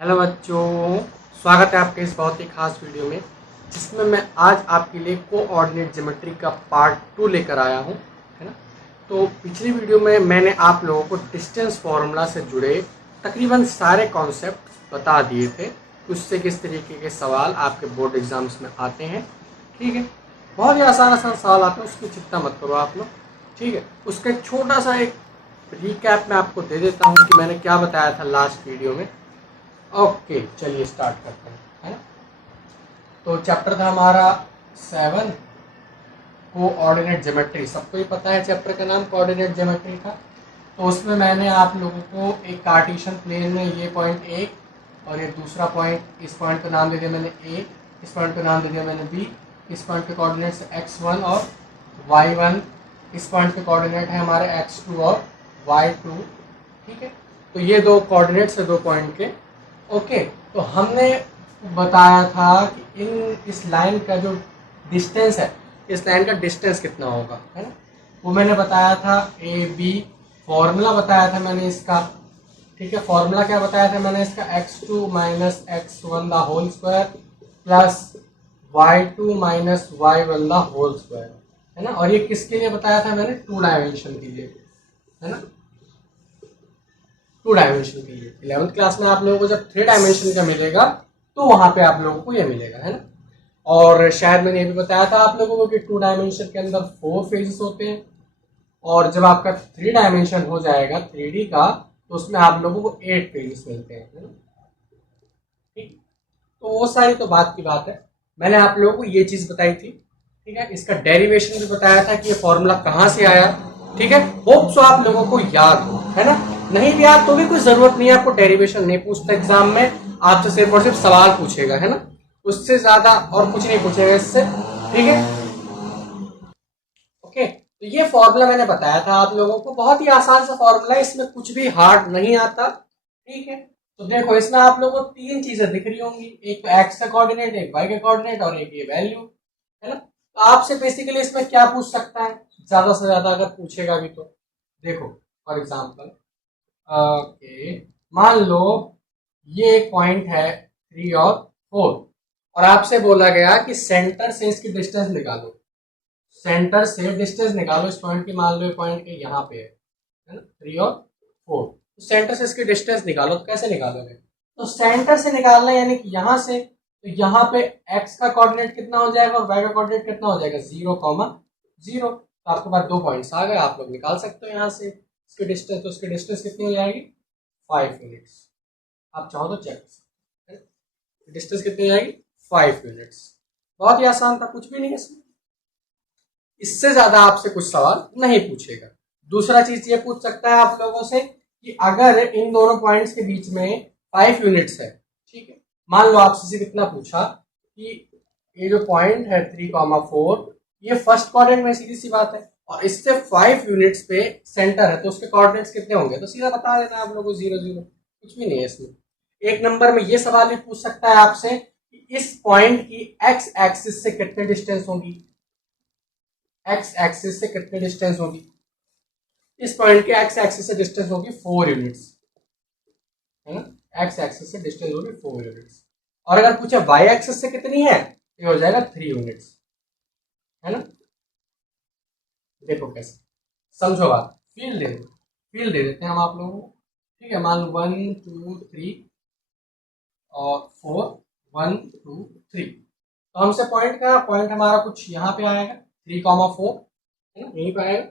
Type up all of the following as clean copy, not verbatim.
Hello बच्चों, स्वागत है आपके इस बहुत ही खास वीडियो में जिसमें मैं आज आपके लिए कोऑर्डिनेट ज्योमेट्री का पार्ट 2 लेकर आया हूं, है ना। तो पिछली वीडियो में मैंने आप लोगों को डिस्टेंस फार्मूला से जुड़े तकरीबन सारे कॉन्सेप्ट बता दिए थे। उससे किस तरीके के सवाल आपके बोर्ड एग्जाम्स में आते हैं, ठीक है। बहुत ही आसान आसान सवाल आते हैं, उसकी चिंता मत करो आप लोग, ठीक है। उसका एक छोटा सा एक रिकैप मैं आपको दे देता हूँ कि मैंने क्या बताया था लास्ट वीडियो में। ओके, चलिए स्टार्ट करते हैं, है ना। तो चैप्टर था हमारा 7, कोऑर्डिनेट ज्योमेट्री। सबको ही पता है चैप्टर का नाम कोऑर्डिनेट ज्योमेट्री था। तो उसमें मैंने आप लोगों को एक कार्टेशियन प्लेन में ये पॉइंट ए और ये दूसरा पॉइंट, इस पॉइंट का नाम दे दिया मैंने ए, इस पॉइंट का नाम दे दिया मैंने बी। इस पॉइंट के कोऑर्डिनेट्स x1 और y1, इस पॉइंट के कोऑर्डिनेट है हमारे x2 और y2, ठीक है। तो ये दो कोऑर्डिनेट्स है दो पॉइंट के। ओके, तो हमने बताया था कि इस लाइन का जो डिस्टेंस है, इस लाइन का डिस्टेंस कितना होगा, है ना। वो मैंने बताया था ए बी, फॉर्मूला बताया था मैंने इसका, ठीक है। फॉर्मूला क्या बताया था मैंने इसका, x2 minus x1 the whole square plus y2 minus y1 the whole square, है ना। और ये किसके लिए बताया था मैंने, 2 डायमेंशन के लिए, है ना। 2 डायमेंशन के लिए 11th क्लास में आप लोगों को जब 3 डायमेंशन का मिलेगा तो वहां पे आप लोगों को ये मिलेगा, है ना। और शायद मैंने ये भी बताया था आप लोगों को कि 2 डायमेंशन के अंदर 4 फेजेस होते हैं, और जब आपका 3 डायमेंशन हो जाएगा 3D का तो उसमें आप लोगों को 8 फेजेस मिलते हैं, है ना। ठीक, तो वो सारी तो बात की बात है। मैंने आप लोगों को ये चीज बताई थी, ठीक है। इसका डेरिवेशन भी बताया था कि ये फॉर्मूला कहाँ से आया, ठीक है। होप सो आप लोगों को याद हो, है ना। नहीं भी याद तो भी कोई जरूरत नहीं है, आपको डेरिवेशन नहीं पूछता एग्जाम में, आपसे सिर्फ और सिर्फ सवाल पूछेगा, है ना। उससे ज्यादा और कुछ नहीं पूछेगा इससे, ठीक है। ओके, तो ये फॉर्मूला मैंने बताया था आप लोगों को, बहुत ही आसान सा फॉर्मूला है, इसमें कुछ भी हार्ड नहीं आता, ठीक है। तो देखो इसमें आप लोगों को 3 चीजें दिख रही होंगी, एक एक्स का कोऑर्डिनेट, एक वाई का कोऑर्डिनेट और एक ये वैल्यू, है ना। तो आपसे बेसिकली इसमें क्या पूछ सकता है, ज्यादा से ज्यादा अगर पूछेगा भी तो देखो, फॉर एग्जाम्पल ओके, मान लो ये एक पॉइंट है 3 और 4, और आपसे बोला गया कि सेंटर से इसकी डिस्टेंस निकालो, सेंटर से डिस्टेंस निकालो इस पॉइंट की। मान लो ये पॉइंट के यहाँ पे है ना, 3 और 4, तो सेंटर से इसकी डिस्टेंस निकालो। तो कैसे निकालोगे, तो सेंटर से निकालना यानी कि यहाँ से, तो यहाँ पे x का कोऑर्डिनेट कितना हो जाएगा और y का कोऑर्डिनेट कितना हो जाएगा, 0,0। तो आपके पास 2 पॉइंट्स आ गए, आप लोग निकाल सकते हो यहाँ से इसकी डिस्टेंस। तो इसकी डिस्टेंस कितनी हो जाएगी, 5 यूनिट्स। आप चाहो तो चेक कर सकते हैं, डिस्टेंस कितनी हो जाएगी, 5 यूनिट्स। बहुत ही आसान था, कुछ भी नहीं है इसमें, इससे ज्यादा आपसे कुछ सवाल नहीं पूछेगा। दूसरा चीज ये पूछ सकता है आप लोगों से कि अगर इन दोनों पॉइंट्स के बीच में 5 यूनिट्स है, ठीक है। मान लो आपसे कितना पूछा कि ये जो पॉइंट है 3,4, ये फर्स्ट क्वाड्रेंट में, सीधी सी बात है, और इससे 5 यूनिट्स पे सेंटर है, तो उसके कोऑर्डिनेट्स कितने होंगे, तो सीधा बता देना आप लोगों को, 0 0। कुछ भी नहीं है इसमें। एक नंबर में ये सवाल भी पूछ सकता है आपसे कि इस पॉइंट की एक्स एक्सिस से कितने डिस्टेंस होगी, एक्स एक्सिस से कितनी डिस्टेंस होगी, इस पॉइंट के एक्स एक्सिस से डिस्टेंस होगी 4 यूनिट्स, है ना। एक्स एक्सिस से डिस्टेंस होगी 4 यूनिट्स। और अगर पूछे वाई एक्सिस से कितनी है, ये हो जाएगा 3 यूनिट्स, है ना। देखो कैसे, समझो बात, फील दे दो, फील दे देते हैं हम आप लोगों को, ठीक है। मान लो 1 2 3 और 4, 1 2 3। तो हमसे पॉइंट का, पॉइंट हमारा कुछ यहाँ पे आएगा 3,4, है ना, यहीं पे आएगा।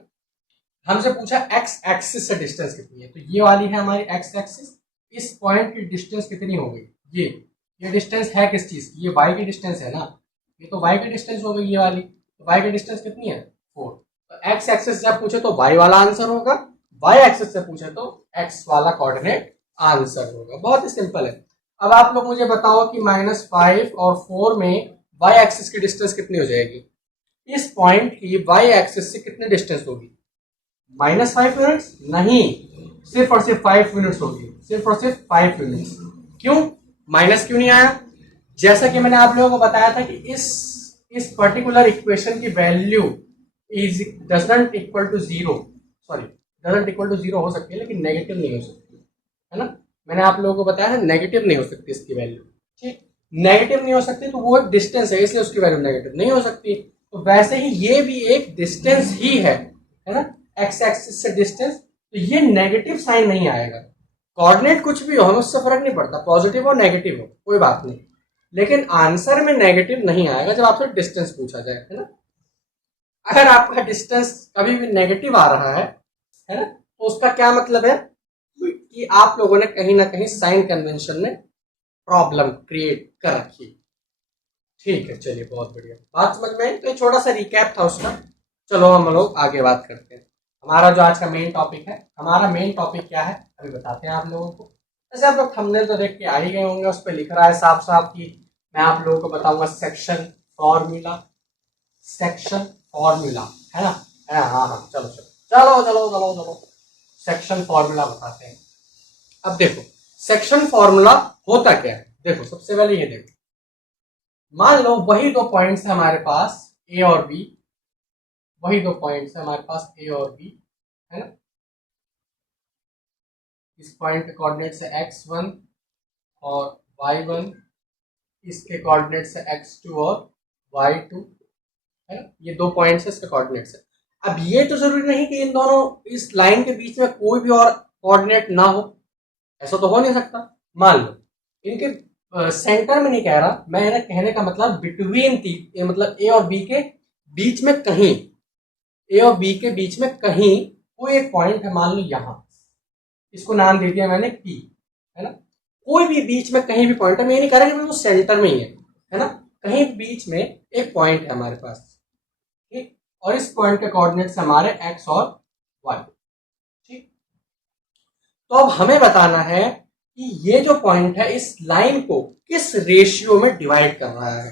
हमसे पूछा एक्स एक्सिस से डिस्टेंस कितनी है, तो ये वाली है हमारी एक्स एक्सिस। इस पॉइंट की डिस्टेंस कितनी हो गई, ये डिस्टेंस है किस चीज की, ये वाई की डिस्टेंस है ना, ये तो वाई की डिस्टेंस हो गई ये वाली। तो वाई की डिस्टेंस कितनी है, 4। तो एक्स एक्सिस से पूछे तो वाई वाला आंसर होगा, वाई एक्सिस से पूछे तो एक्स वाला कोऑर्डिनेट आंसर होगा। बहुत ही सिंपल है। अब आप लोग मुझे बताओ कि -5 और 4 में वाई एक्सिस की डिस्टेंस कितनी हो जाएगी, इस पॉइंट की वाई एक्सिस से कितनी डिस्टेंस होगी, -5 यूनिट्स नहीं, सिर्फ और सिर्फ 5 यूनिट्स होगी, सिर्फ और सिर्फ 5 यूनिट्स। क्यों माइनस क्यों नहीं आया, जैसा कि मैंने आप लोगों को बताया था कि इस पर्टिकुलर इक्वेशन की value is doesn't equal to 0, sorry doesn't equal to 0 हो सकती है लेकिन नेगेटिव नहीं हो सकती, है ना। मैंने आप लोगों को बताया है नेगेटिव नहीं हो सकती इसकी वैल्यू, ठीक, नेगेटिव नहीं हो सकती तो वो एक डिस्टेंस है इसलिए उसकी वैल्यू नेगेटिव नहीं हो सकती। तो वैसे ही ये भी एक डिस्टेंस ही है ना, एक्स एक्सिस से डिस्टेंस, तो ये नेगेटिव साइन नहीं आएगा। कोऑर्डिनेट कुछ भी हो हमें उससे फर्क नहीं पड़ता, पॉजिटिव हो नेगेटिव हो कोई बात नहीं, लेकिन आंसर में नेगेटिव नहीं आएगा जब आपसे डिस्टेंस पूछा जाए, है ना। अगर आपका डिस्टेंस कभी भी नेगेटिव आ रहा है ना, तो उसका क्या मतलब है कि आप लोगों ने कहीं ना कहीं साइन कन्वेंशन में प्रॉब्लम क्रिएट कर रखी। ठीक है, चलिए बहुत बढ़िया, बात समझ में आई। तो ये छोटा सा रिकैप था उसका। चलो हम लोग आगे बात करते हैं। हमारा जो आज का मेन टॉपिक है, हमारा मेन टॉपिक क्या है अभी बताते हैं आप लोगों को। जैसे आप लोग थंबनेल तो देख के आ ही गए होंगे, उस पर लिख रहा है साफ साफ कि मैं आप लोगों को बताऊंगा सेक्शन फॉर्मूला, सेक्शन फॉर्मूला, है ना। हाँ हाँ, चलो चलो चलो चलो चलो चलो सेक्शन फॉर्मूला बताते हैं। अब देखो सेक्शन फॉर्मूला होता क्या है, देखो सबसे पहले ये देखो, मान लो वही दो पॉइंट्स है हमारे पास ए और बी, वही दो पॉइंट्स है हमारे पास ए और बी, है ना। इस पॉइंट के कोऑर्डिनेट्स है x1 और y1, इसके कोऑर्डिनेट्स है x2 और y2, है ना। ये दो पॉइंट्स है, इसके कोऑर्डिनेट्स है। अब ये तो जरूरी नहीं कि इन दोनों इस लाइन के बीच में कोई भी और कोऑर्डिनेट ना हो, ऐसा तो हो नहीं सकता। मान लो इनके सेंटर में नहीं कह रहा मैं, कहने का मतलब बिटवीन मतलब ए और बी के बीच में कहीं, ए और बी के बीच में कहीं कोई एक पॉइंट है, मान लो यहां, इसको नाम दे दिया मैंने पी, है ना। कोई भी बीच में कहीं भी पॉइंट है, मैं ये नहीं कह रहा कि वो सेंटर में ही है ना, कहीं बीच में एक पॉइंट है हमारे पास, ठीक, और इस पॉइंट के कोऑर्डिनेट्स हमारे एक्स और वाई, ठीक। तो अब हमें बताना है कि ये जो पॉइंट है इस लाइन को किस रेशियो में डिवाइड कर रहा है,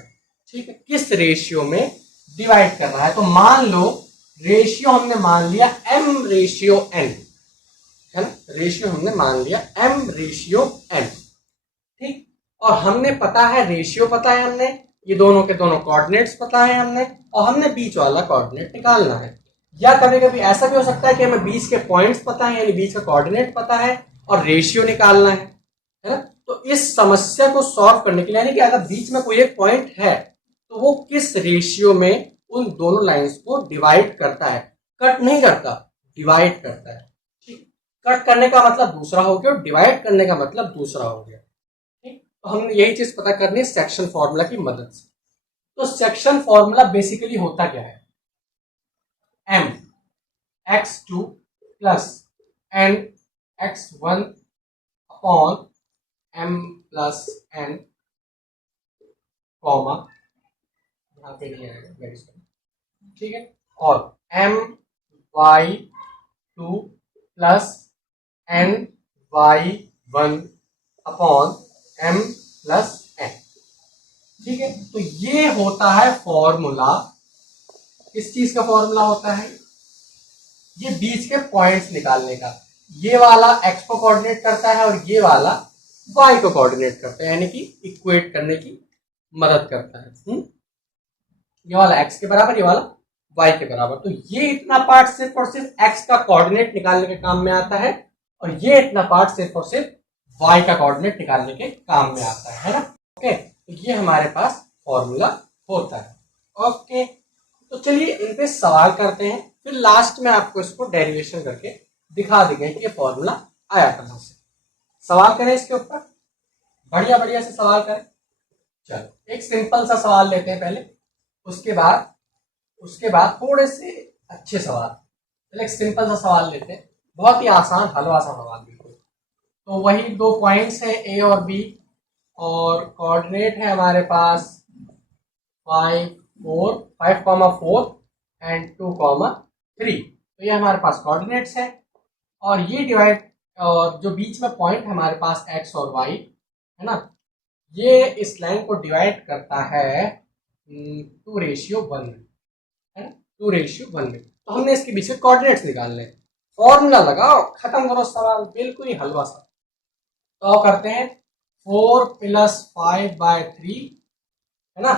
ठीक है, किस रेशियो में डिवाइड कर रहा है। तो मान लो रेशियो हमने मान लिया m रेशियो n, है ना, रेशियो हमने मान लिया m रेशियो n, ठीक। और हमने पता है रेशियो पता है हमने, ये दोनों के दोनों कोऑर्डिनेट्स पता है हमने, और हमने बीच वाला कोऑर्डिनेट निकालना है। या कभी कभी ऐसा भी हो सकता है कि हमें बीच के पॉइंट्स पता है, यानी बीच का कोऑर्डिनेट पता है और रेशियो निकालना है ना। तो इस समस्या को सॉल्व करने के लिए, यानी कि अगर बीच में कोई एक पॉइंट है तो वो किस रेशियो में उन दोनों लाइंस को डिवाइड करता है, कट नहीं करता, डिवाइड करता है, ठीक। कट करने का मतलब दूसरा हो गया और डिवाइड करने का मतलब दूसरा हो गया, ठीक। तो हमने यही चीज पता करनी है सेक्शन फॉर्मूला की मदद से। तो सेक्शन फॉर्मूला बेसिकली होता क्या है, m x2 plus n x1 upon m plus n, comma यहाँ पे नहीं आएगा वेरी सॉरी, ठीक है, और m y2 plus n y1 upon m plus n, ठीक है। तो ये होता है फॉर्मूला, किस चीज का फॉर्मूला होता है, ये बीच के पॉइंट्स निकालने का। ये वाला x को कोऑर्डिनेट करता है और ये वाला y को कोऑर्डिनेट करता है, यानी कि इक्वेट करने की मदद करता है। ये वाला x के बराबर, ये वाला y के बराबर। तो ये इतना पार्ट सिर्फ और सिर्फ x का कोऑर्डिनेट निकालने के काम में आता है, और ये इतना पार्ट सिर्फ और सिर्फ y का कोऑर्डिनेट निकालने के काम में आता है ना। ओके, तो ये हमारे पास फॉर्मूला होता है। ओके, तो चलिए इन पे सवाल करते हैं, फिर लास्ट में आपको इसको डेरिवेशन करके दिखा देंगे कि ये फॉर्मूला आया कहां से। सवाल करें इसके ऊपर, बढ़िया बढ़िया से सवाल करें। चलो एक सिंपल सा सवाल लेते हैं पहले, उसके बाद थोड़े से अच्छे सवाल। चलो एक सिंपल सा सवाल लेते हैं, बहुत ही आसान हलवा सा सवाल बिल्कुल। तो वही दो पॉइंट्स हैं ए और बी, और कोऑर्डिनेट है हमारे पास 5,4 एंड 2,3। तो ये हमारे पास कोऑर्डिनेट्स है, और ये डिवाइड, और जो बीच में पॉइंट है हमारे पास एक्स और वाई, है ना, ये इस लाइन को डिवाइड करता है 2:1 में, है ना, 2:1 में। तो हमने इसके बीच में कोऑर्डिनेट्स निकालने हैं, फॉर्मूला लगाओ, खत्म करो सवाल, बिल्कुल ही हलवा सा। तो करते हैं 4 + 5/3, है ना,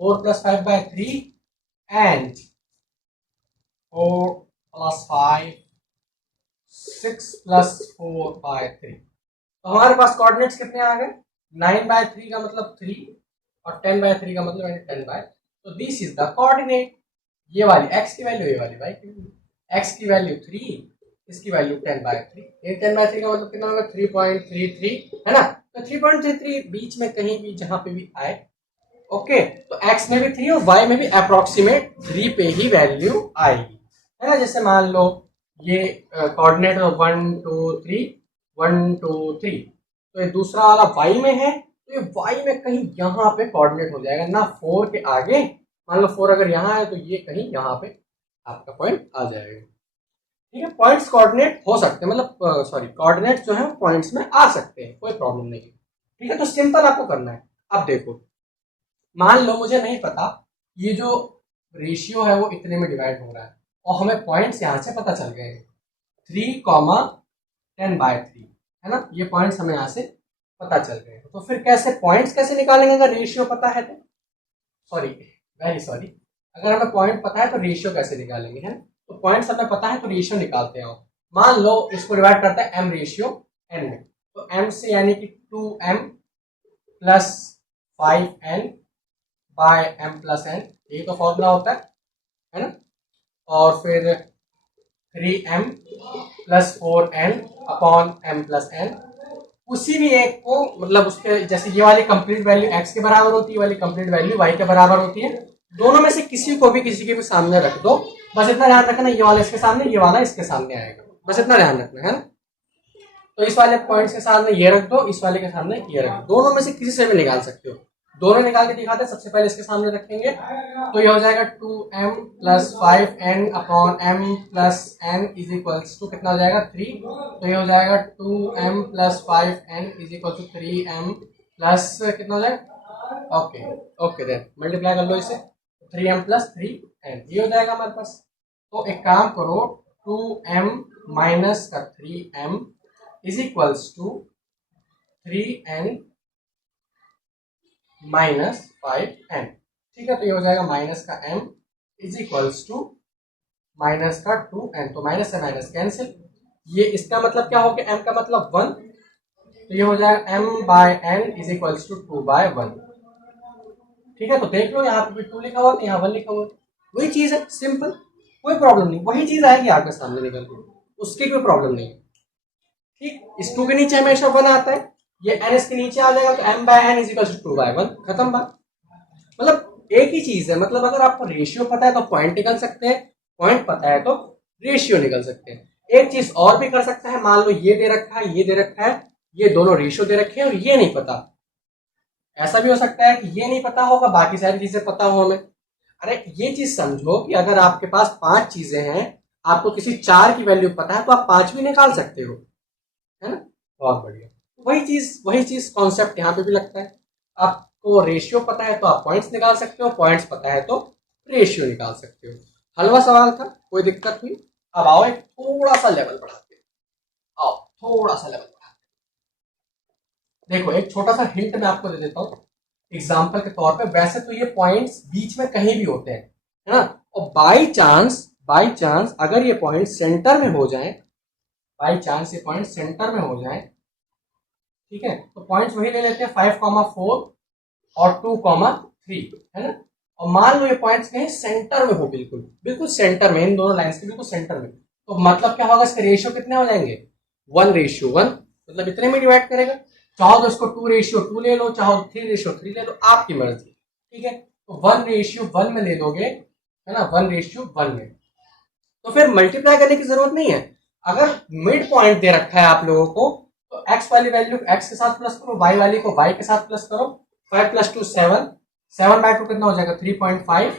4 + 5/3 एंड 4 + 5 6 + 4/3। तो हमारे पास कोऑर्डिनेट्स कितने आ गए, 9/3 का मतलब 3 और 10/3 का मतलब 10/, तो दिस इज द कोऑर्डिनेट। ये वाली x की वैल्यू, ये वाली y की वैल्यू, x की वैल्यू 3, इसकी वैल्यू 10/3, ये 10/3 का मतलब कितना होगा 3.33 है ना। तो 3.33 बीच में कहीं भी जहां पे भी आए, ओके, तो x में भी 3 और y में भी अप्रोक्सीमेट 3 पे ही वैल्यू आएगी, है ना। जैसे मान लो ये कोऑर्डिनेट 1 2 3 1 2 3, तो ये दूसरा वाला y में है, तो ये y में कहीं यहाँ पे कोऑर्डिनेट हो जाएगा ना 4 के आगे। मान लो 4 अगर यहाँ है तो ये कहीं यहाँ पे आपका पॉइंट आ जाएगा, ठीक है। पॉइंट्स कोऑर्डिनेट हो सकते हैं, मतलब सॉरी कोऑर्डिनेट जो है पॉइंट्स में आ सकते हैं, कोई प्रॉब्लम नहीं है, ठीक है। तो सिंपल आपको करना है। अब देखो, मान लो मुझे नहीं पता ये जो रेशियो है वो इतने में डिवाइड हो रहा है, और हमें पॉइंट्स यहाँ से पता चल गए 3,10/3, है ना। ये पॉइंट्स हमें यहाँ से पता चल गए, तो फिर कैसे पॉइंट्स कैसे निकालेंगे अगर रेशियो पता है तो, सॉरी वेरी सॉरी, अगर हमें पॉइंट पता है तो रेशियो कैसे निकालेंगे, है ना। तो पॉइंट्स हमें पता है तो रेशियो निकालते हैं। मान लो इसको डिवाइड करते हैं m रेशियो n में, तो m से यानी कि 2m plus 5n by m plus n, ये तो फॉर्मूला होता है ना। और फिर 3m plus 4n upon m plus n, उसी भी एक को मतलब उसके जैसे ये वाली कंप्लीट वैल्यू x के बराबर होती है, ये वाली कंप्लीट वैल्यू y के बराबर होती है, दोनों में से किसी को भी किसी के भी सामने रख दो, बस इतना ध्यान रखना ये वाला इसके सामने, ये वाला इसके सामने आएगा, बस इतना ध्यान रखना है ना। तो इस वाले पॉइंट्स के सामने ये रख दो, इस वाले के सामने ये रख दो, दोनों में से किसी से भी निकाल सकते हो, दोनों निकाल के दिखाते हैं। सबसे पहले इसके सामने रखेंगे तो ये हो जाएगा 2m plus 5n upon m plus n is equals to कितना हो जाएगा 3, तो ये हो जाएगा 2m plus 5n is equal to 3m plus कितना हो जाएगा, ओके ओके देन मल्टीप्लाई कर लो इसे, 3m प्लस 3n ये हो जाएगा हमारे पास। तो एक काम करो 2m माइनस का 3m is equals to 3n minus 5n, ठीक है। तो ये हो जाएगा माइनस का m is equals to minus का 2n, तो माइनस से माइनस कैंसिल, ये इसका मतलब क्या हो गया m का मतलब 1, तो ये हो जाएगा m by n is equals to 2/1, ठीक है। तो देख लो यहाँ पे 2 लिखा हुआ तो यहाँ 1 लिखा हुआ, वही चीज है, सिंपल, कोई प्रॉब्लम नहीं, वही चीज आएगी आपके सामने निकल के, उसकी कोई प्रॉब्लम नहीं है, ठीक। इस 2 के नीचे हमेशा 1 आता है, ये n इसके नीचे आ जाएगा तो m by n is equal to 2/1, खत्म बात। मतलब एक ही चीज है, मतलब अगर आपको रेशियो पता है तो पॉइंट निकल सकते हैं, पॉइंट पता है तो रेशियो निकल सकते हैं। एक चीज और भी कर सकता है, मान लो ये दे रखा है, ये दे रखा है, ये दोनों रेशियो दे रखे हैं और ये नहीं पता, ऐसा भी हो सकता है कि ये नहीं पता होगा बाकी सारी चीजें पता हो हमें। अरे ये चीज समझो कि अगर आपके पास 5 चीजें हैं, आपको किसी 4 की वैल्यू पता है तो आप 5 भी निकाल सकते हो, है ना। बहुत बढ़िया, वही चीज कॉन्सेप्ट यहाँ पे भी लगता है। आपको रेशियो पता है तो आप पॉइंट्स निकाल सकते हो, पॉइंट्स पता है तो रेशियो निकाल सकते हो। हलवा सवाल था, कोई दिक्कत नहीं। अब आओ एक थोड़ा सा लेवल बढ़ाते हैं, आओ थोड़ा सा लेवल बढ़ाते हैं। देखो एक छोटा सा हिंट मैं आपको दे देता हूँ एग्जाम्पल के तौर पे, वैसे तो ये पॉइंट्स बीच में कहीं भी होते हैं, है ना। और बाई चांस अगर ये पॉइंट सेंटर में हो जाए, बाई चांस ये पॉइंट सेंटर में हो जाए, ठीक है, तो पॉइंट्स वही ले लेते हैं 5,4 और 2,3, है ना। और मान लो ये पॉइंट्स कहीं सेंटर में हो, बिल्कुल बिल्कुल सेंटर में, इन दोनों लाइंस के बिल्कुल सेंटर में, तो मतलब क्या होगा, इसके रेशियो कितने हो जाएंगे 1:1, मतलब इतने में डिवाइड करेगा। चाहो तो इसको 2:2 ले लो, चाहो 3:3 ले लो, आपकी मर्जी, ठीक है। तो 1:1 में ले लोगे, है ना, 1:1 में, तो फिर मल्टीप्लाई करने की जरूरत नहीं है। अगर मिड पॉइंट दे रखा है आप लोगों को तो x वाली वैल्यू x के साथ प्लस करो, y वाली को y के साथ प्लस करो, 5 + 2 7, 7/2 कितना हो जाएगा 3.5,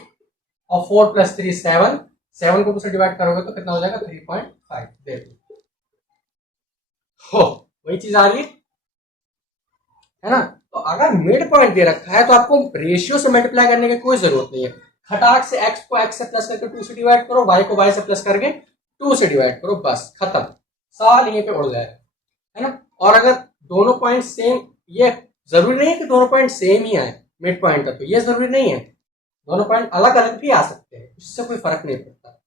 और 4 + 3 7, 7 को 2 से डिवाइड करोगे तो कितना हो जाएगा 3.5, देखो हो वही चीज आ रही है ना। तो अगर मिड पॉइंट दे रखा है तो आपको रेशियो से मल्टीप्लाई करने की कोई जरूरत नहीं है, खटाक से x को x से प्लस करके 2 से डिवाइड करो, y को y से प्लस करके 2 से डिवाइड करो, बस खत्म, सवाल यहीं पे उड़ जाएगा, है ना। और अगर दोनों पॉइंट सेम, ये जरूरी नहीं है कि दोनों पॉइंट सेम ही आए मिड पॉइंट तक, तो ये जरूरी नहीं है, दोनों पॉइंट अलग अलग भी आ सकते हैं, उससे कोई फर्क नहीं पड़ता,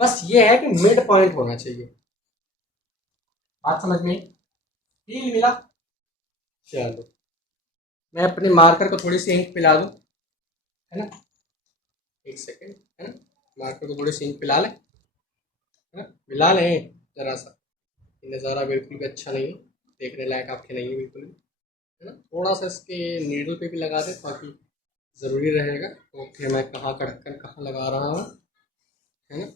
बस ये है कि मिड पॉइंट होना चाहिए। बात समझ में फील मिला। चलो मैं अपने मार्कर को थोड़ी सी इंक पिला दूं, है ना, एक सेकेंड, है ना, मार्कर को थोड़ी सी इंक पिला लें, है ना, मिला लें जरा सा। ये नज़ारा बिल्कुल भी अच्छा नहीं है, देखने लायक आपके नहीं है बिल्कुल भी, है ना। थोड़ा सा इसके नीडल पे भी लगा दे ताकि ज़रूरी रहेगा। ओके, मैं कहाँ का ढक्कन कहाँ लगा रहा हूँ, है ना।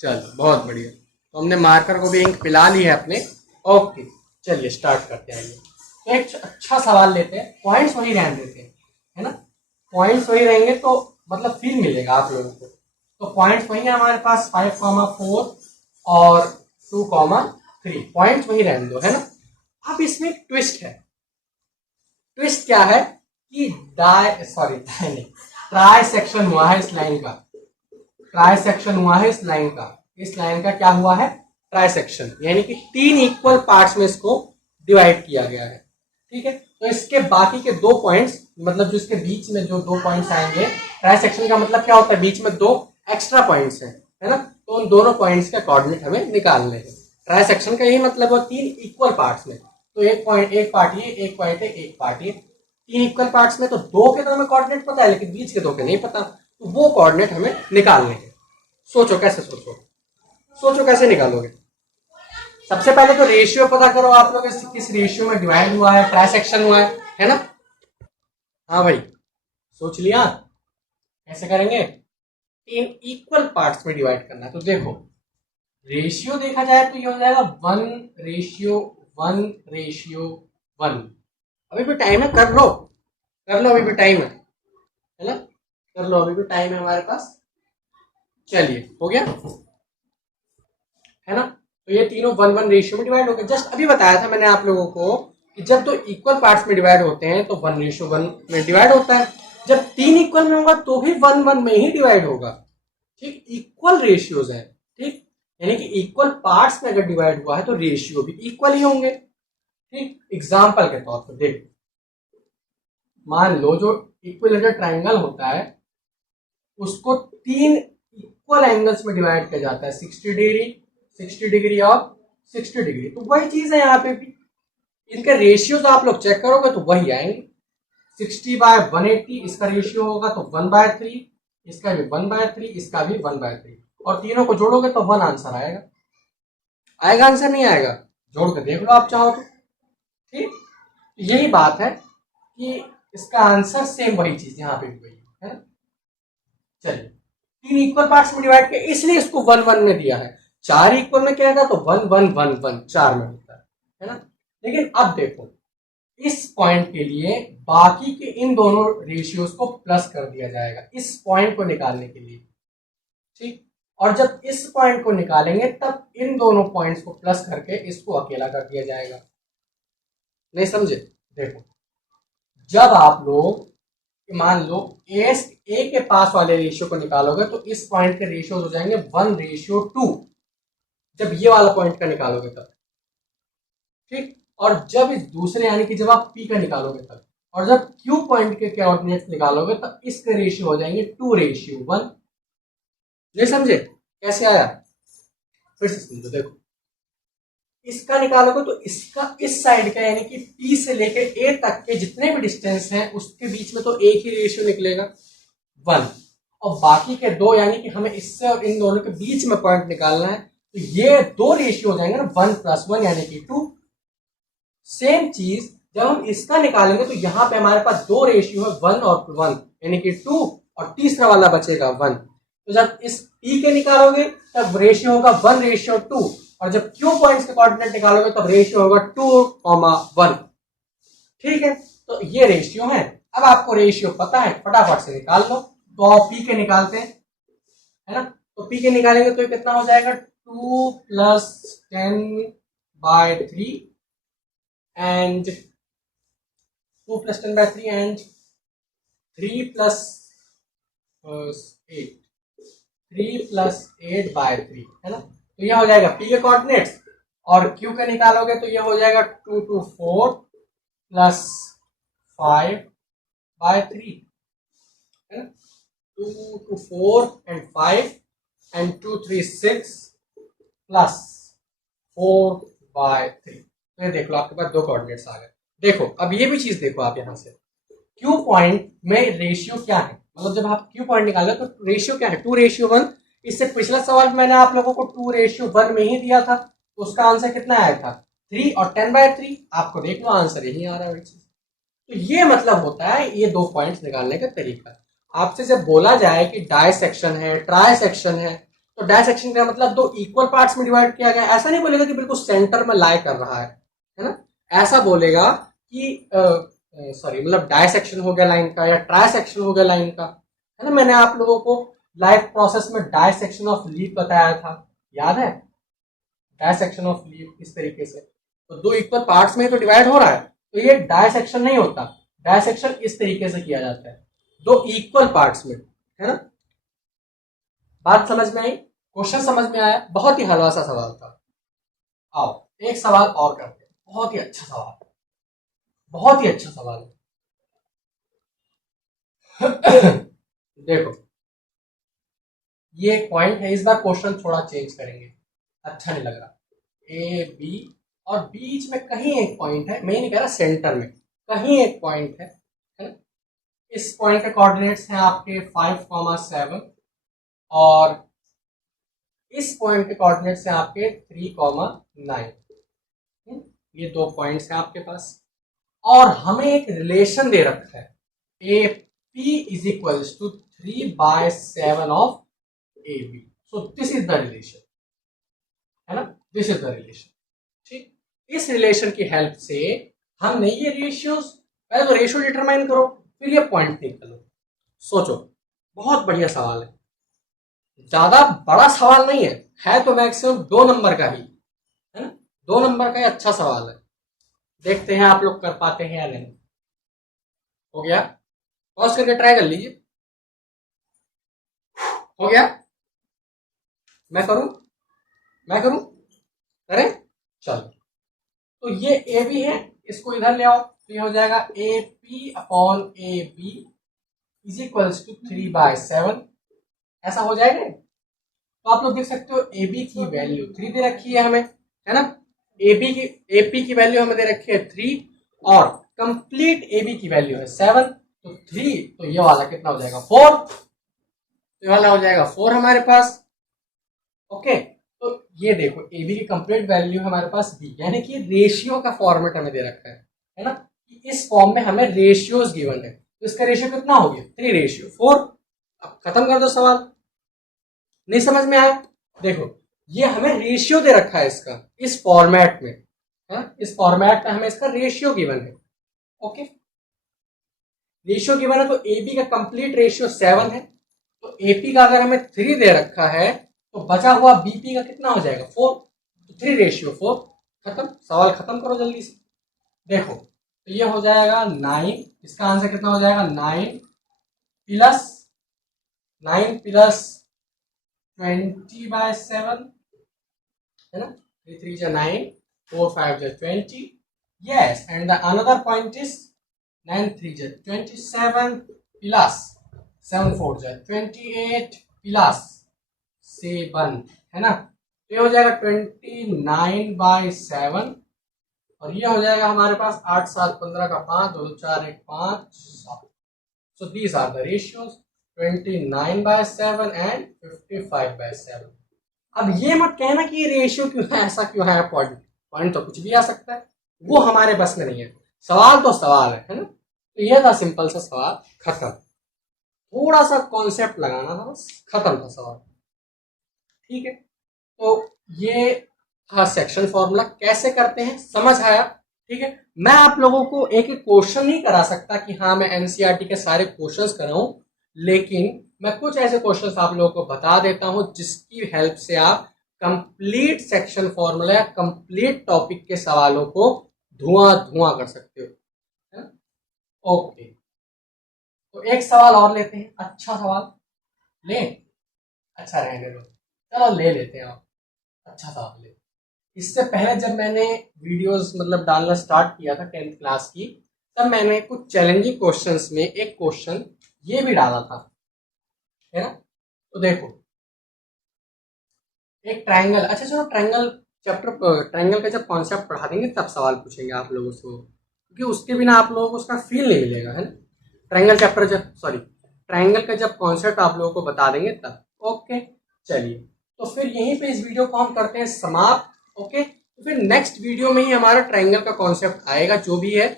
चलो बहुत बढ़िया, तो हमने मार्कर को भी इंक पिला ली है अपने। ओके चलिए स्टार्ट करते हैं। तो एक अच्छा सवाल लेते हैं, पॉइंट्स वही रहने देते हैं, है ना, पॉइंट्स वही रहेंगे तो मतलब फील मिलेगा आप लोगों को। तो पॉइंट्स वही है हमारे पास 5,4 और 2,3, पॉइंट्स वही रहने दो, है ना। अब इसमें एक ट्विस्ट है। ट्विस्ट क्या है कि ट्राई सेक्शन हुआ है इस लाइन का, ट्राई सेक्शन हुआ है इस लाइन का, इस लाइन का क्या हुआ है, ट्राई सेक्शन, यानी कि 3 इक्वल पार्ट्स में इसको डिवाइड किया गया है। ठीक है, तो इसके बाकी के 2 पॉइंट्स, मतलब जो इसके बीच में जो 2 पॉइंट्स आएंगे, ट्राई सेक्शन का मतलब क्या होता है, बीच में 2 एक्स्ट्रा पॉइंट्स हैं, है ना, तो उन दोनों पॉइंट्स के कोऑर्डिनेट हमें निकालने हैं। ट्राई सेक्शन का यही मतलब है 3 इक्वल पार्ट्स में, तो एक पॉइंट, एक पार्ट ये, एक पॉइंट है, एक पार्ट ये, 3 इक्वल पार्ट्स में तो 2 के तो हमें कोऑर्डिनेट पता है, लेकिन बीच के 2 के नहीं पता, तो वो कोऑर्डिनेट हमें निकालने हैं। सोचो कैसे, सोचो कैसे निकालोगे। सबसे पहले तो रेशियो पता करो आप लोग, किस रेशियो में डिवाइड हुआ है, ट्राई सेक्शन हुआ है ना। हाँ भाई, सोच लिया, कैसे करेंगे, 3 इक्वल पार्ट्स में डिवाइड करना है। तो देखो रेशियो देखा जाए तो ये हो जाएगा 1:1:1। अभी भी टाइम है, कर लो अभी भी टाइम है ना, कर लो, अभी भी टाइम है हमारे पास। चलिए हो गया, है ना। तो ये तीनों 1:1 रेशियो में डिवाइड हो गए। जस्ट अभी बताया था मैंने आप लोगों को कि जब 2 इक्वल पार्ट्स में डिवाइड होते हैं तो 1:1 में डिवाइड होता है, जब 3 इक्वल में होगा तो भी 1:1 में ही डिवाइड होगा। ठीक, इक्वल रेशियोज है, ठीक, यानी कि इक्वल पार्ट्स में अगर डिवाइड हुआ है तो रेशियो भी इक्वल ही होंगे। ठीक, एग्जाम्पल के तौर पर देखो, मान लो जो इक्विलेटरल ट्राइंगल होता है उसको 3 इक्वल एंगल्स में डिवाइड किया जाता है, 60 डिग्री, 60 डिग्री और 60 डिग्री। तो वही चीज है यहाँ पे भी, इनके रेशियो आप लोग चेक करोगे तो वही आएंगे। 60/180 इसका रेशियो होगा तो 1/3, इसका भी 1/3, इसका भी 1/3, और तीनों को जोड़ोगे तो 1 आंसर आएगा। आएगा आंसर, नहीं आएगा, जोड़ कर देख लो आप चाहो तो। ठीक, यही बात है कि इसका आंसर सेम वही चीज यहाँ पे भी वही है ना। चलिए 3 इक्वल पार्ट्स में डिवाइड किया, इसलिए इसको 1:1 में दिया है। 4 इक्वल में क्या है तो 1:1:1:1 4 में होता है ना। लेकिन अब देखो इस पॉइंट के लिए बाकी के इन दोनों रेशियोज को प्लस कर दिया जाएगा इस पॉइंट को निकालने के लिए। ठीक, और जब इस पॉइंट को निकालेंगे तब इन दोनों पॉइंट्स को प्लस करके इसको अकेला कर दिया जाएगा। नहीं समझे, देखो जब आप लोग मान लो ए के पास वाले रेशियो को निकालोगे तो इस पॉइंट के रेशियो हो जाएंगे 1:2, जब ये वाला पॉइंट का निकालोगे तब। ठीक, और जब इस दूसरे यानी कि जब आप पी का निकालोगे तब, और जब क्यू पॉइंट के कोऑर्डिनेट्स निकालोगे तब इसके रेशियो हो जाएंगे 2:1। नहीं समझे कैसे आया, फिर से समझो। देखो इसका निकालोगे तो इसका इस साइड का यानी कि P से लेकर A तक के जितने भी डिस्टेंस हैं उसके बीच में तो एक ही रेशियो निकलेगा 1, और बाकी के 2 यानी कि हमें इससे और इन दोनों के बीच में पॉइंट निकालना है, तो ये 2 रेशियो हो जाएंगे ना, 1+1 यानी कि 2। सेम चीज जब हम इसका निकालेंगे तो यहाँ पे हमारे पास 2 रेशियो है 1 और 1 यानी कि 2, और तीसरा वाला बचेगा 1। तो जब इस P के निकालोगे तब रेशियो होगा 1:2, और जब Q पॉइंट्स के कोऑर्डिनेट निकालोगे तब रेशियो होगा 2:1। ठीक है, तो ये रेशियो है। अब आपको रेशियो पता है, फटाफट से निकाल लो। तो आप P के निकालते हैं, है ना, तो P के निकालेंगे तो ये कितना हो जाएगा 2 + 10/3 and 2 + 10/3 and 3 + 8, 3 + 8/3, है ना। तो ये हो जाएगा P के कोऑर्डिनेट्स, और Q के निकालोगे तो ये हो जाएगा 2 to 4 + 5/3, है ना, 2 to 4 and 5 and 2 3 6 + 4/3। तो ये देख लो आपके पास 2 कोऑर्डिनेट्स आ गए। देखो अब ये भी चीज देखो आप यहाँ से, क्यू पॉइंट में रेशियो क्या है, मतलब जब आप क्यू पॉइंट निकाले तो रेशियो क्या है, 2:1। इससे पिछला सवाल मैंने आप लोगों को 2:1 में ही दिया था, तो उसका आंसर कितना आया था 3 और 10/3। आपको देख लो आंसर यही आ रहा है। तो ये मतलब होता है ये 2 पॉइंट्स निकालने का तरीका। आपसे जब बोला जाए कि डायसेक्शन है, ट्राइसेक्शन है, तो डायसेक्शन का मतलब 2 इक्वल पार्ट्स में डिवाइड किया गया, ऐसा नहीं बोलेगा कि बिल्कुल सेंटर में लाई कर रहा है ना, ऐसा बोलेगा कि सॉरी मतलब डायसेक्शन हो गया लाइन का या ट्राइसेक्शन हो गया लाइन का, है ना। मैंने आप लोगों को लाइफ प्रोसेस में डायसेक्शन ऑफ लीफ बताया था, याद है, डायसेक्शन ऑफ लीफ इस तरीके से, तो 2 इक्वल पार्ट्स में तो डिवाइड हो रहा है, तो ये डायसेक्शन नहीं होता, डायसेक्शन इस तरीके से किया जाता है 2 इक्वल पार्ट्स में, है ना। बात समझ में आई, क्वेश्चन समझ में आया, बहुत ही हलवा सा सवाल था। आओ एक सवाल और करते हैं, बहुत ही अच्छा सवाल, बहुत ही अच्छा सवाल है। देखो ये एक पॉइंट है, इस बार क्वेश्चन थोड़ा चेंज करेंगे, अच्छा नहीं लग रहा। ए बी और बीच में कहीं एक पॉइंट है, मैं नहीं कह रहा सेंटर में, कहीं एक पॉइंट है ना? इस पॉइंट के कोऑर्डिनेट्स हैं आपके 5,7 और इस पॉइंट के कोऑर्डिनेट्स हैं आपके 3,9। ये 2 पॉइंट्स हैं आपके पास और हमें एक रिलेशन दे रखा है, A P is equals to 3/7 of A B. So this is the relation, है ना, दिस इज द रिलेशन। ठीक, इस रिलेशन की हेल्प से हमने ये रेशियोज, पहले तो रेशियो डिटरमाइन करो फिर ये पॉइंट निकालो। सोचो बहुत बढ़िया सवाल है, ज्यादा बड़ा सवाल नहीं है तो मैक्सिमम 2 नंबर का ही है ना, 2 नंबर का ही अच्छा सवाल है। देखते हैं आप लोग कर पाते हैं या नहीं। हो गया, पॉज करके ट्राई कर लीजिए। हो गया, मैं करूं, मैं करूं, करें, चलो। तो ये ए बी है, इसको इधर ले आओ, तो ये हो जाएगा A P upon A B is equals to 3/7, ऐसा हो जाएगा। तो आप लोग देख सकते हो ए बी की वैल्यू 3 दे रखी है हमें, है ना, ए पी की वैल्यू हमें दे रखी है 3 और कंप्लीट ए बी की वैल्यू है 7, तो 3, तो ये वाला कितना हो जाएगा 4, ये वाला हो जाएगा 4 हमारे पास। ओके, तो ये देखो ए बी की कंप्लीट वैल्यू हमारे पास बी, यानी कि रेशियो का फॉर्मेट हमें दे रखा है ना, कि इस फॉर्म में हमें रेशियोज गिवन है, तो इसका रेशियो कितना हो गया 3:4। अब खत्म कर दो सवाल, नहीं समझ में आया, देखो ये हमें रेशियो दे रखा है इसका इस फॉर्मेट में, है, इस फॉर्मेट में हमें इसका रेशियो गिवन है। ओके, रेशियो गिवन है तो ए बी का कंप्लीट रेशियो 7 है, तो एपी का अगर हमें 3 दे रखा है तो बचा हुआ बीपी का कितना हो जाएगा 4, तो 3:4, खत्म, सवाल खत्म करो जल्दी से। देखो तो ये हो जाएगा 9, इसका आंसर कितना हो जाएगा 9 प्लस 20/7, है ना, 3 3 जा 9, 4 5 जा 20, yes, and the another point is 9 3 जा 27 प्लस 7 4 जा 28 प्लस 7, है ना, तो ये हो जाएगा 29/7 और ये हो जाएगा हमारे पास 8 7 15 का 5 2 4 1 5 7। So these are the ratios 29/7 and 55/7। अब ये मत कहना कि ये रेशियो क्यों है, ऐसा क्यों है, पॉइंट पॉइंट तो कुछ भी आ सकता है, वो हमारे बस में नहीं है, सवाल तो सवाल है ना। तो ये था सिंपल सा सवाल, खत्म, थोड़ा सा कॉन्सेप्ट लगाना था बस, खत्म था सवाल। ठीक है, तो ये था सेक्शन फॉर्मूला, कैसे करते हैं समझ आया। ठीक है, मैं आप लोगों को एक एक क्वेश्चन नहीं करा सकता कि हाँ मैं एनसीईआरटी के सारे क्वेश्चंस कराऊं, लेकिन मैं कुछ ऐसे क्वेश्चंस आप लोगों को बता देता हूं जिसकी हेल्प से आप कंप्लीट सेक्शन फॉर्मूला या कंप्लीट टॉपिक के सवालों को धुआं धुआं कर सकते हो, है ना। ओके, तो एक सवाल और लेते हैं, अच्छा सवाल ले, अच्छा रहने दो, चलो ले लेते हैं आप, अच्छा सवाल ले। इससे पहले जब मैंने वीडियोस मतलब डालना स्टार्ट किया था 10th क्लास की, तब मैंने कुछ चैलेंजिंग क्वेश्चंस में एक क्वेश्चन ये भी डाला था, है ना। तो देखो एक ट्रायंगल, अच्छा चलो ट्रायंगल चैप्टर, ट्रायंगल का जब कॉन्सेप्ट पढ़ा देंगे तब सवाल पूछेंगे आप लोगों से, क्योंकि उसके बिना आप लोगों को उसका फील नहीं मिलेगा, है ना। ट्रायंगल का जब कॉन्सेप्ट आप लोगों को बता देंगे तब। ओके, चलिए तो फिर यहीं पे इस वीडियो को हम करते हैं समाप्त। ओके, तो फिर नेक्स्ट वीडियो में ही हमारा ट्रायंगल का कॉन्सेप्ट आएगा, जो भी है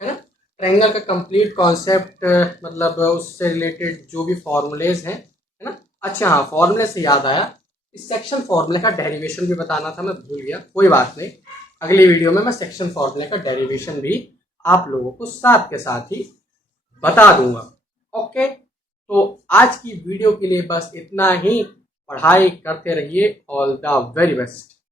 ना। ट्रायंगल का कंप्लीट कॉन्सेप्ट, मतलब उससे रिलेटेड जो भी फॉर्मूलेज हैं, है ना। अच्छा हाँ, फॉर्मूले से याद आया, इस सेक्शन फॉर्मूले का डेरिवेशन भी बताना था, मैं भूल गया। कोई बात नहीं, अगली वीडियो में मैं सेक्शन फॉर्मूले का डेरिवेशन भी आप लोगों को साथ के साथ ही बता दूंगा। ओके, तो आज की वीडियो के लिए बस इतना ही। पढ़ाई करते रहिए। All the very best.